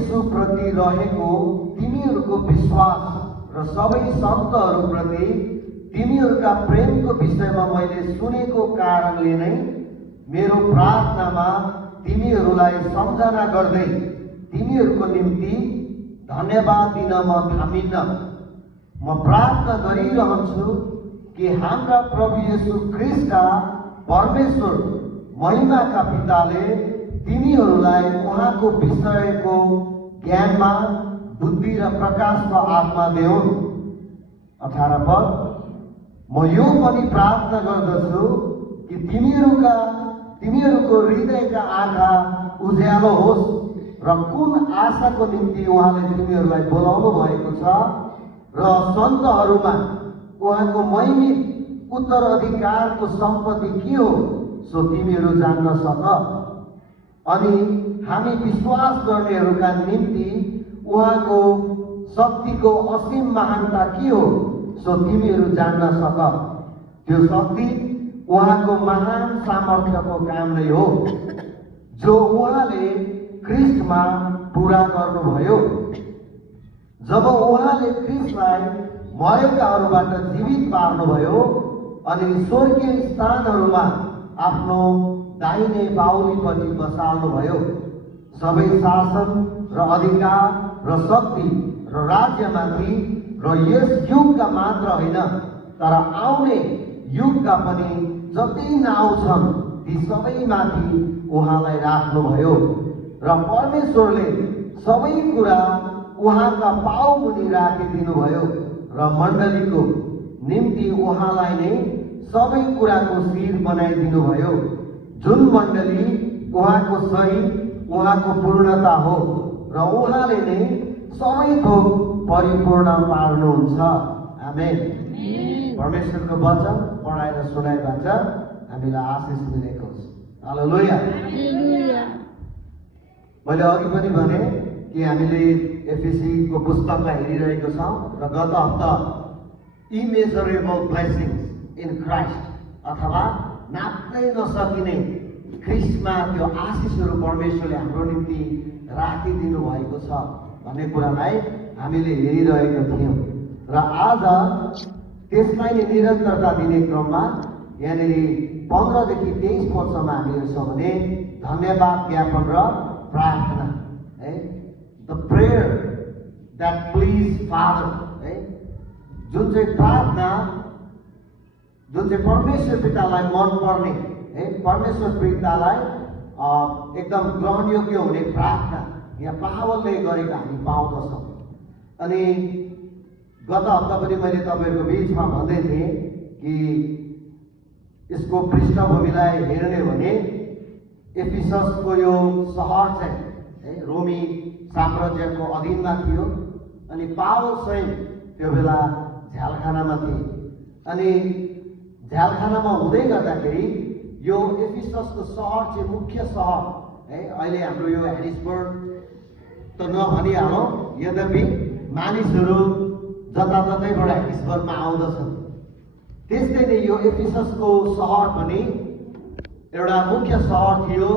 येशू प्रति रहेको तिमीहरूको विश्वास र सबै सन्तहरूप्रति तिमीहरूका प्रेमको विषयमा मैले सुनेको कारणले नै मेरो प्रार्थनामा तिमीहरूलाई सम्झना गर्दै तिमीहरूको निम्ति धन्यवाद दिन म थामिन्न। म प्रार्थना गरिरहन्छु कि हाम्रा प्रभु येशू ख्रीष्टका परमेश्वर महिमाका पिताले तिमीहरूलाई उहाँको विषयको ज्ञानमा बुद्धि र प्रकाशको आत्मा देऊन्। 18 पद, म यो पनि प्रार्थना गर्दछु कि तिमीहरूको हृदयका आँखा उज्यालो होस् र कुन आशाको निम्ति उहाँले तिमीहरूलाई बोलाउनु भएको छ र सन्तहरूमा उहाँको महिमित उत्तराधिकारको सम्पत्ति के हो सो तिमीहरू जान्न सक। अनि हामी विश्वास गर्नेहरूका निम्ति उहाँको शक्तिको असीम महानता के हो सो तिमीहरू जान्न सक। त्यो शक्ति उहाँको महान सामर्थ्यको काम नै हो जो उहाँले ख्रीष्टमा पूरा गर्नुभयो। जब उहाँले ख्रीष्टलाई मरेकाहरूबाट जीवित पार्नुभयो अनि स्वर्गीय स्थानहरूमा आफ्नो दाहिने बाहुलीपट्टि बसाल्नुभयो। सबै शासन र अधिकार र शक्ति र राज्यमाथि र यस युगका मात्र होइन तर आउने युगका पनि जति नाउँ छन् ती सबैमाथि उहाँलाई राख्नुभयो र परमेश्वरले सबै कुरा उहाँका पाउमुनि राखिदिनुभयो र मण्डलीको निम्ति उहाँलाई नै सबै कुराको शिर बनाइदिनुभयो, जुन मण्डली उहाँको शरीर, उहाँको पूर्णता हो र उहाँले नै सबै थोक परिपूर्ण पार्नुहुन्छ। आमेन। परमेश्वरको वचन पढाएर सुनाइबाट हामीलाई आशिष मिलेको होस्। हालेलुया। मैले अघि पनि भने कि हामीले एफएसी को पुस्तकलाई हेरिरहेको छौँ र गत हप्ता इमेजरेबल ब्लेसिङ्स इन क्राइस्ट अथवा नाप्नै नसकिने ख्रीष्टमा त्यो आशिषहरू परमेश्वरले हाम्रो निम्ति राखिदिनु भएको छ भन्ने कुरालाई हामीले हेरिरहेका थियौँ र आज त्यसलाई नै निरन्तरता दिने क्रममा यहाँनिर 15 देखि 23 पदसम्म हामी हेर्छौँ भने धन्यवाद ज्ञापन र प्रार्थना है, the prayer that please father है, जुन चाहिँ प्रार्थना जुन चाहिँ परमेश्वर पितालाई मन पर्ने है, परमेश्वर पितालाई एकदम ग्रहणयोग्य हुने प्रार्थना यहाँ पावलले गरेको हामी पाउँदछौँ। अनि गत हप्ता पनि मैले तपाईँहरूको बिचमा भन्दै थिएँ कि यसको पृष्ठभूमिलाई हेर्ने भने एफिससको यो सहर चाहिँ है रोमी साम्राज्यको अधीनमा थियो अनि पावल स्वयं त्यो बेला झ्यालखानामा थिए अनि झ्यालखानामा हुँदै गर्दाखेरि यो एफिससको सहर चाहिँ मुख्य सहर है, अहिले हाम्रो यो ह्यारिसबर्ग त नभनिहालौँ, यद्यपि मानिसहरू जताततैबाट ह्यारिसबर्गमा आउँदछन्। त्यस्तै नै यो एफिससको सहर पनि एउटा मुख्य सहर थियो।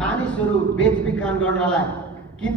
मानिसहरू बेचबिखन गर्नलाई